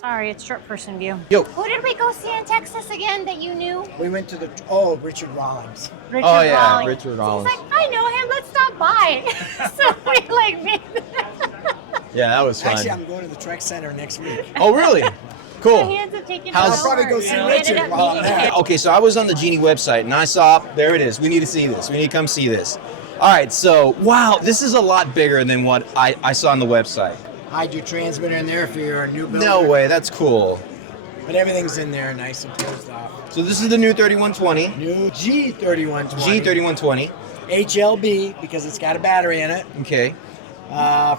Sorry, it's short person view. Yo. Who did we go see in Texas again that you knew? We went to the, Richard Rollins. Richard Oh yeah, Rawlings. Richard Rollins. He's like, I know him, let's stop by. So we like made Yeah, that was fun. Actually, I'm going to the Trek Center next week. Oh really? Cool. he ends up taking How's- us I'll probably over, go see and we ended Richard up while I'm meeting there. him. Okay, so I was on the Genie website and I saw, there it is. We need to see this. We need to come see this. All right, so wow, this is a lot bigger than what I saw on the website. Hide your transmitter in there for your new builder. No way, that's cool. But everything's in there nice and closed off. So this is the new 3120, New G3120. G3120. HLB, because it's got a battery in it. Okay,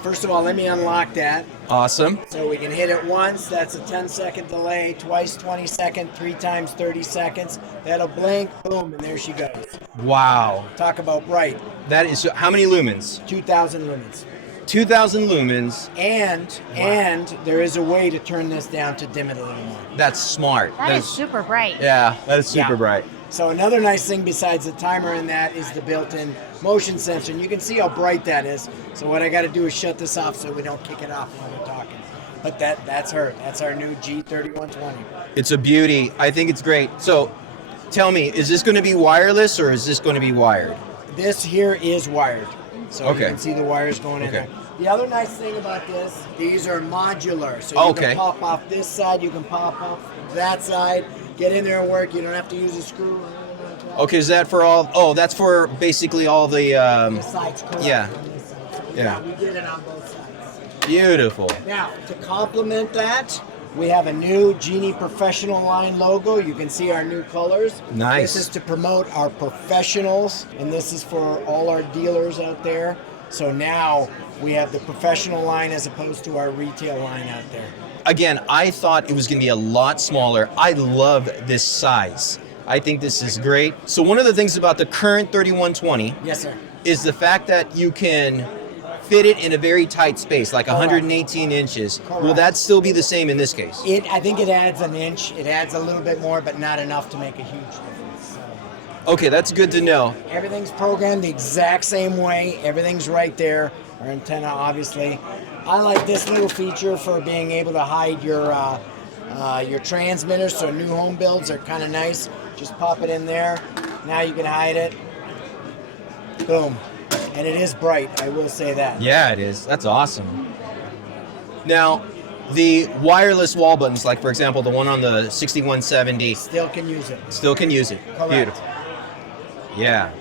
First of all, let me unlock that. awesome. So we can hit it once, that's a 10-second delay, twice 20 seconds, 3 times 30 seconds. That'll blink, boom, and there she goes. Wow, Talk about bright. that is, so how many lumens? 2,000 lumens. 2,000 lumens. And there is a way to turn this down to dim it a little more. That's smart. That is super bright. Yeah, that is super Yeah. bright. So another nice thing besides the timer in that is the built-in motion sensor. And you can see how bright that is. So what I got to do is shut this off so we don't kick it off when we're talking. But that's her. That's our new G3120. It's a beauty. I think it's great. So tell me, is this going to be wireless or is this going to be wired? This here is wired. So Okay. you can see the wires going in Okay. there. The other nice thing about this, these are modular. So you Okay. can pop off this side, you can pop off that side, get in there and work. You don't have to use a screw or anything like that. Okay, is that for all? Oh, that's for basically all the. This side's correct. Yeah. on this side. So Yeah. we did it on both sides. Beautiful. Now, to complement that, we have a new Genie Professional Line logo. You can see our new colors. Nice. This is to promote our professionals, and this is for all our dealers out there. So now we have the professional line as opposed to our retail line out there. Again, I thought it was going to be a lot smaller. I love this size. I think this is great. So one of the things about the current 3120 Yes, sir. is the fact that you can fit it in a very tight space, like 118 inches. Will Correct. that still be the same in this case? I think it adds an inch. It adds a little bit more, but not enough to make a huge difference. So Okay, that's good to know. everything's programmed the exact same way. Everything's right there. Our antenna, obviously. I like this little feature for being able to hide your transmitters. So new home builds are kind of nice. Just pop it in there. Now you can hide it. Boom. And it is bright, I will say that. Yeah, it is. That's awesome. Now, the wireless wall buttons, like for example, the one on the 6170, Still can use it. still can use it. Correct. Beautiful. Yeah.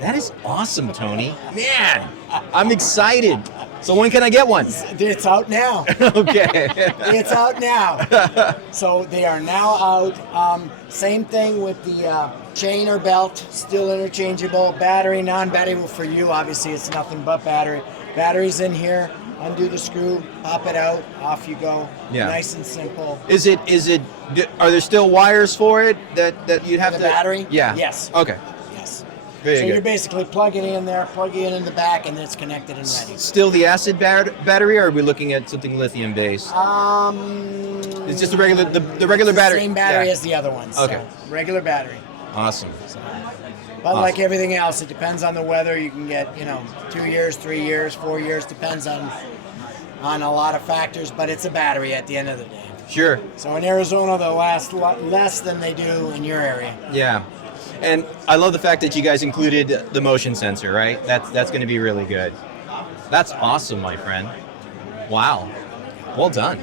That is awesome, Tony. Man, I'm excited. So when can I get one? It's out now. Okay. It's out now. So they are now out. Same thing with the chain or belt, still interchangeable. Battery, non-battery. Well, for you, obviously, it's nothing but battery. Battery's in here. Undo the screw, pop it out, off you go. Yeah. Nice and simple. Are there still wires for it that you'd have The to? battery? Yeah. Yes. Okay. Yes. Very So good. you're basically plugging it in there, plug it in the back, and it's connected and ready. Still the acid battery, or are we looking at something lithium based? It's just the regular battery. Same battery Yeah. as the other ones. Okay. So regular battery. Awesome. But Awesome. like everything else, it depends on the weather. You can get, 2 years, 3 years, 4 years, depends on a lot of factors, but it's a battery at the end of the day. Sure. So in Arizona, they'll last less than they do in your area. Yeah. And I love the fact that you guys included the motion sensor, right? That's going to be really good. That's awesome, my friend. Wow. Well done.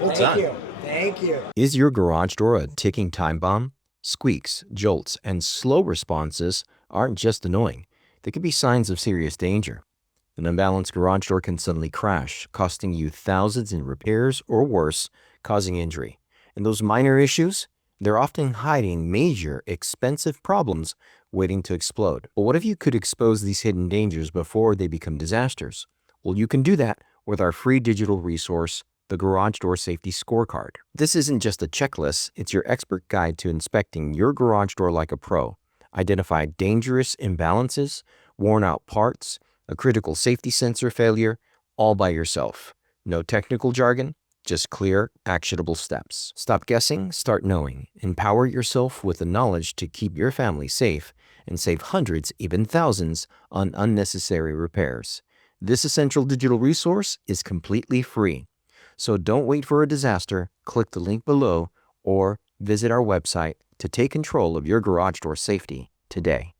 Well done. Thank you. Thank you. Is your garage door a ticking time bomb? Squeaks, jolts, and slow responses aren't just annoying. They could be signs of serious danger. An unbalanced garage door can suddenly crash, costing you thousands in repairs or worse, causing injury. And those minor issues? They're often hiding major, expensive problems waiting to explode. But what if you could expose these hidden dangers before they become disasters? Well, you can do that with our free digital resource, the Garage Door Safety Scorecard. This isn't just a checklist, it's your expert guide to inspecting your garage door like a pro. Identify dangerous imbalances, worn-out parts, a critical safety sensor failure, all by yourself. No technical jargon, just clear, actionable steps. Stop guessing, start knowing. Empower yourself with the knowledge to keep your family safe and save hundreds, even thousands, on unnecessary repairs. This essential digital resource is completely free. So don't wait for a disaster. Click the link below or visit our website to take control of your garage door safety today.